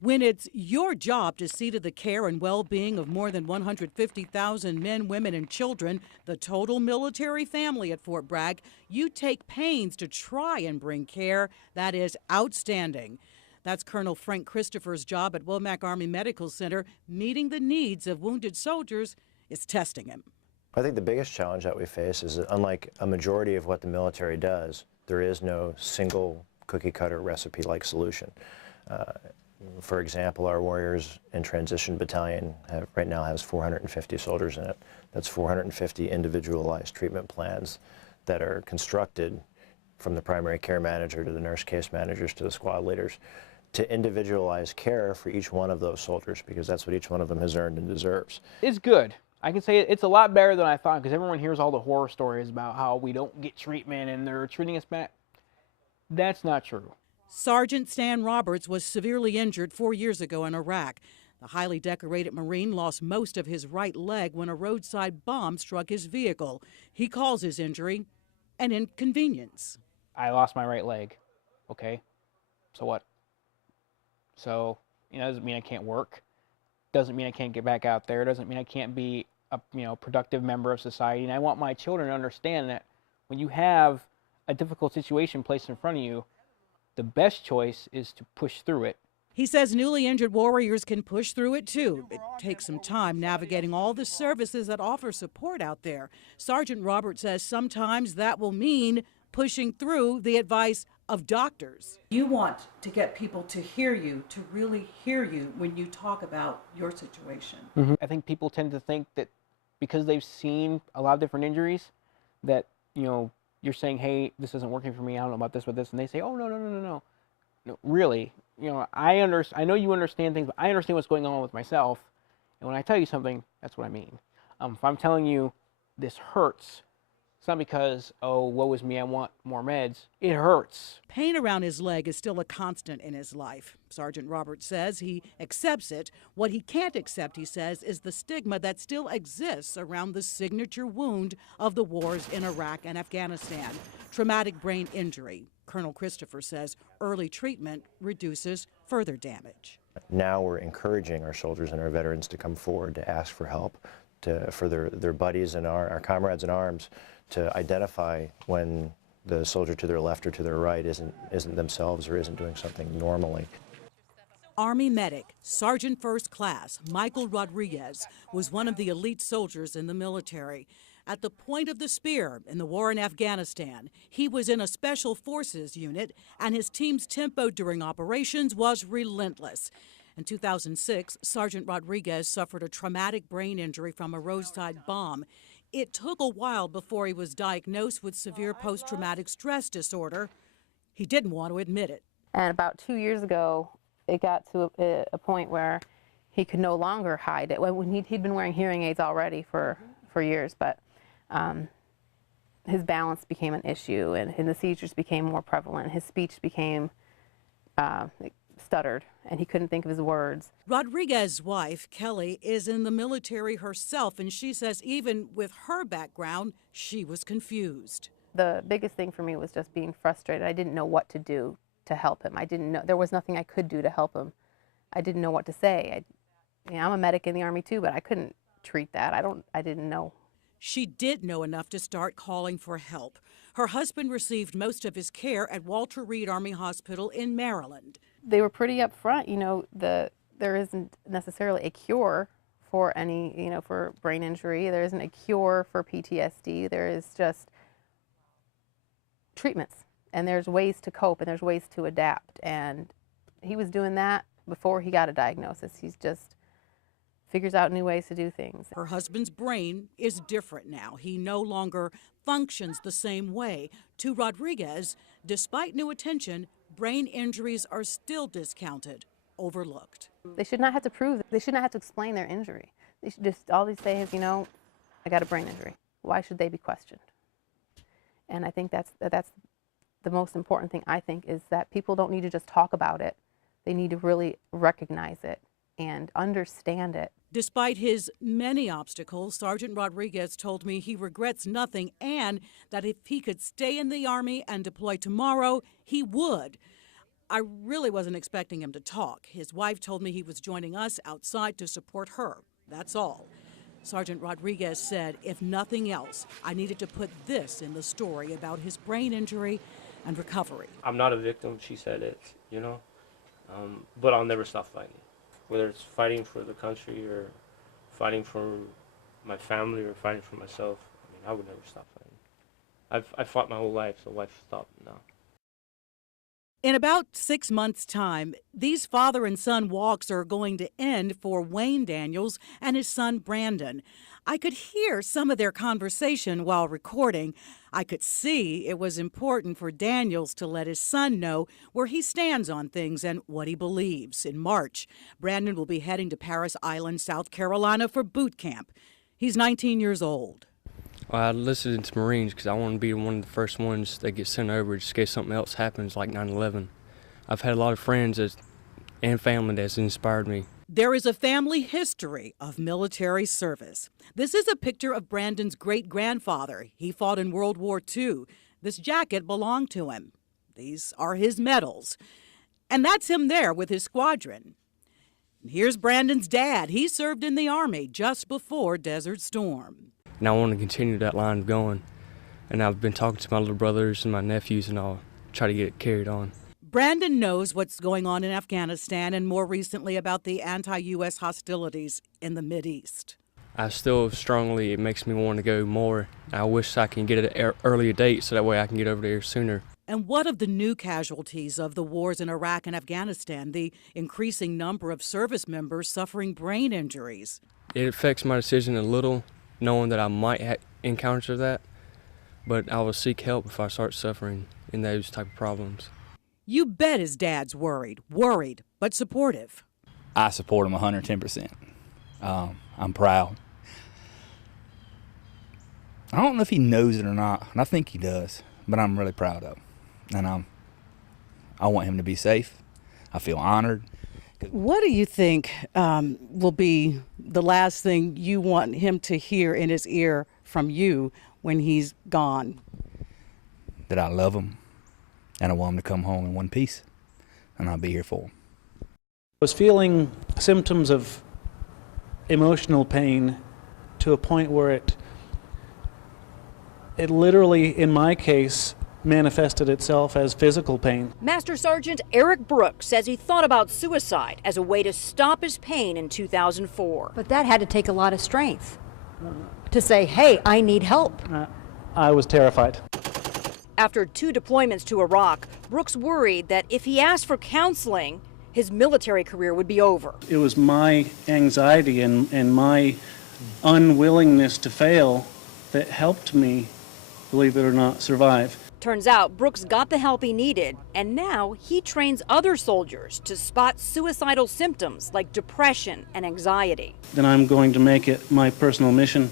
When it's your job to see to the care and well-being of more than 150,000 men, women, and children, the total military family at Fort Bragg, you take pains to try and bring care that is outstanding. That's Colonel Frank Christopher's job at Womack Army Medical Center. Meeting the needs of wounded soldiers is testing him. I think the biggest challenge that we face is that unlike a majority of what the military does, there is no single cookie-cutter recipe-like solution. For example, our Warriors in Transition Battalion right now has 450 soldiers in it. That's 450 individualized treatment plans that are constructed from the primary care manager to the nurse case managers to the squad leaders to individualize care for each one of those soldiers, because that's what each one of them has earned and deserves. It's good. I can say it's a lot better than I thought, because everyone hears all the horror stories about how we don't get treatment and they're treating us bad. That's not true. Sergeant Stan Roberts was severely injured 4 years ago in Iraq. The highly decorated Marine lost most of his right leg when a roadside bomb struck his vehicle. He calls his injury an inconvenience. I lost my right leg. Okay, so what? So, doesn't mean I can't work. Doesn't mean I can't get back out there. Doesn't mean I can't be a productive member of society. And I want my children to understand that when you have a difficult situation placed in front of you, the best choice is to push through it. He says newly injured warriors can push through it too. It takes some time navigating all the services that offer support out there. Sergeant Roberts says sometimes that will mean pushing through the advice of doctors. You want to get people to hear you, to really hear you when you talk about your situation. I think people tend to think that because they've seen a lot of different injuries that, you're saying, hey, this isn't working for me, I don't know about this, and they say, oh, no. No, really, I know you understand things, but I understand what's going on with myself, and when I tell you something, that's what I mean. If I'm telling you this hurts, it's not because, oh, woe is me, I want more meds. It hurts. Pain around his leg is still a constant in his life. Sergeant Roberts says he accepts it. What he can't accept, he says, is the stigma that still exists around the signature wound of the wars in Iraq and Afghanistan, traumatic brain injury. Colonel Christopher says early treatment reduces further damage. Now we're encouraging our soldiers and our veterans to come forward to ask for help, for their buddies and our comrades in arms to identify when the soldier to their left or to their right isn't themselves or isn't doing something normally. Army medic, Sergeant First Class Michael Rodriguez was one of the elite soldiers in the military. At the point of the spear in the war in Afghanistan, he was in a special forces unit, and his team's tempo during operations was relentless. In 2006, Sergeant Rodriguez suffered a traumatic brain injury from a roadside bomb. It took a while before he was diagnosed with severe post-traumatic stress disorder. He didn't want to admit it. And about 2 years ago, it got to a point where he could no longer hide it. When he'd been wearing hearing aids already for years, but his balance became an issue, and the seizures became more prevalent. His speech became stuttered, and he couldn't think of his words. Rodriguez's wife, Kelly, is in the military herself, and she says even with her background, she was confused. The biggest thing for me was just being frustrated. I didn't know what to do to help him. I didn't know, there was nothing I could do to help him. I didn't know what to say. I'm a medic in the Army too, but I couldn't treat that. I didn't know. She did know enough to start calling for help. Her husband received most of his care at Walter Reed Army Hospital in Maryland. They were pretty upfront, there isn't necessarily a cure for any, for brain injury. There isn't a cure for PTSD. There is just treatments, and there's ways to cope, and there's ways to adapt. And he was doing that before he got a diagnosis. He's just figures out new ways to do things. Her husband's brain is different now. He no longer functions the same way. To Rodriguez, despite new attention, brain injuries are still discounted, overlooked. They should not have to prove, they should not have to explain their injury. They should just, all they say is, I got a brain injury. Why should they be questioned? And I think that's the most important thing, I think, is that people don't need to just talk about it. They need to really recognize it and understand it. Despite his many obstacles, Sergeant Rodriguez told me he regrets nothing, and that if he could stay in the Army and deploy tomorrow, he would. I really wasn't expecting him to talk. His wife told me he was joining us outside to support her. That's all. Sergeant Rodriguez said, if nothing else, I needed to put this in the story about his brain injury and recovery. I'm not a victim, she said it, you know, but I'll never stop fighting. Whether it's fighting for the country or fighting for my family or fighting for myself, I mean, I would never stop fighting. I've fought my whole life, so why stop now? In about 6 months' time, these father and son walks are going to end for Wayne Daniels and his son Brandon. I could hear some of their conversation while recording. I could see it was important for Daniels to let his son know where he stands on things and what he believes. In March, Brandon will be heading to Paris Island, South Carolina for boot camp. He's 19 years old. Well, I listened to Marines because I want to be one of the first ones that get sent over just in case something else happens like 9/11. I've had a lot of friends and family that's inspired me. There is a family history of military service. This is a picture of Brandon's great-grandfather. He fought in World War II. This jacket belonged to him. These are his medals. And that's him there with his squadron. Here's Brandon's dad. He served in the Army just before Desert Storm. And I want to continue that line going. And I've been talking to my little brothers and my nephews, and I'll try to get it carried on. Brandon knows what's going on in Afghanistan and more recently about the anti-U.S. hostilities in the Mideast. I still strongly, it makes me want to go more. I wish I can get an earlier date so that way I can get over there sooner. And what of the new casualties of the wars in Iraq and Afghanistan, the increasing number of service members suffering brain injuries? It affects my decision a little, knowing that I might encounter that, but I will seek help if I start suffering in those type of problems. You bet his dad's worried, but supportive. I support him 110%. I'm proud. I don't know if he knows it or not, and I think he does, but I'm really proud of him. And I want him to be safe. I feel honored. What do you think will be the last thing you want him to hear in his ear from you when he's gone? That I love him, and I want him to come home in one piece, and I'll be here for him. I was feeling symptoms of emotional pain to a point where it literally, in my case, manifested itself as physical pain. Master Sergeant Eric Brooks says he thought about suicide as a way to stop his pain in 2004. But that had to take a lot of strength to say, hey, I need help. I was terrified. After 2 deployments to Iraq, Brooks worried that if he asked for counseling, his military career would be over. It was my anxiety and my unwillingness to fail that helped me, believe it or not, survive. Turns out Brooks got the help he needed, and now he trains other soldiers to spot suicidal symptoms like depression and anxiety. Then I'm going to make it my personal mission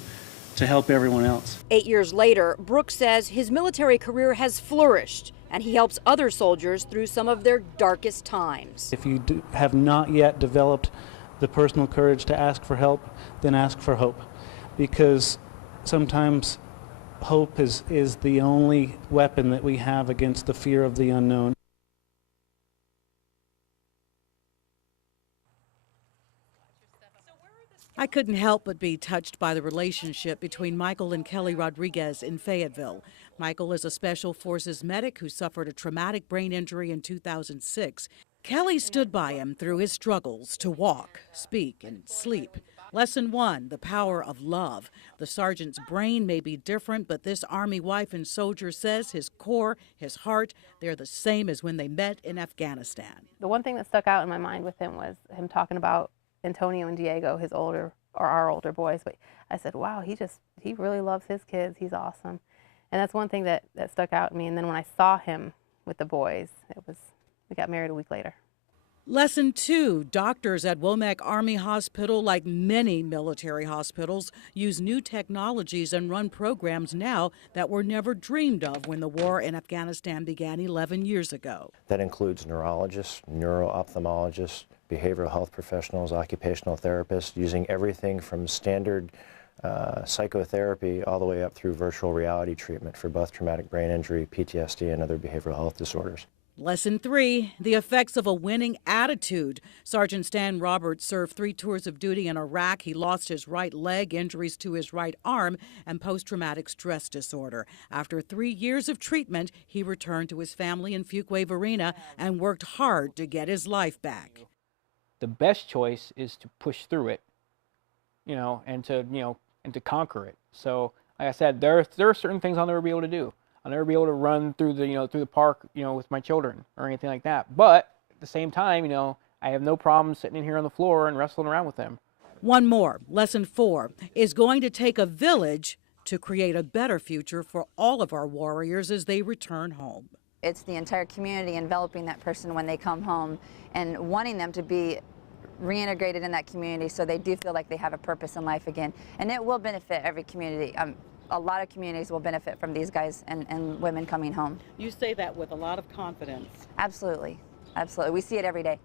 to help everyone else. 8 years later, Brooks says his military career has flourished, and he helps other soldiers through some of their darkest times. If you have not yet developed the personal courage to ask for help, then ask for hope. Because sometimes hope is the only weapon that we have against the fear of the unknown. I couldn't help but be touched by the relationship between Michael and Kelly Rodriguez in Fayetteville. Michael is a Special Forces medic who suffered a traumatic brain injury in 2006. Kelly stood by him through his struggles to walk, speak, and sleep. Lesson 1, the power of love. The sergeant's brain may be different, but this Army wife and soldier says his core, his heart, they're the same as when they met in Afghanistan. The one thing that stuck out in my mind with him was him talking about Antonio and Diego, his older, or our older boys. But I said, wow, he really loves his kids. He's awesome. And that's one thing that stuck out to me. And then when I saw him with the boys, we got married a week later. Lesson 2, doctors at Womack Army Hospital, like many military hospitals, use new technologies and run programs now that were never dreamed of when the war in Afghanistan began 11 years ago. That includes neurologists, neuro-ophthalmologists, behavioral health professionals, occupational therapists, using everything from standard psychotherapy all the way up through virtual reality treatment for both traumatic brain injury, PTSD, and other behavioral health disorders. Lesson 3, the effects of a winning attitude. Sergeant Stan Roberts served 3 tours of duty in Iraq. He lost his right leg, injuries to his right arm, and post-traumatic stress disorder. After 3 years of treatment, he returned to his family in Fuquay-Varina and worked hard to get his life back. The best choice is to push through it, and to conquer it. So, like I said, there are certain things I'll never be able to do. I'll never be able to run through the park, with my children or anything like that. But at the same time, I have no problem sitting in here on the floor and wrestling around with them. One more, lesson 4, is going to take a village to create a better future for all of our warriors as they return home. It's the entire community enveloping that person when they come home and wanting them to be reintegrated in that community so they do feel like they have a purpose in life again. And it will benefit every community. A lot of communities will benefit from these guys and women coming home. You say that with a lot of confidence. Absolutely. Absolutely. We see it every day.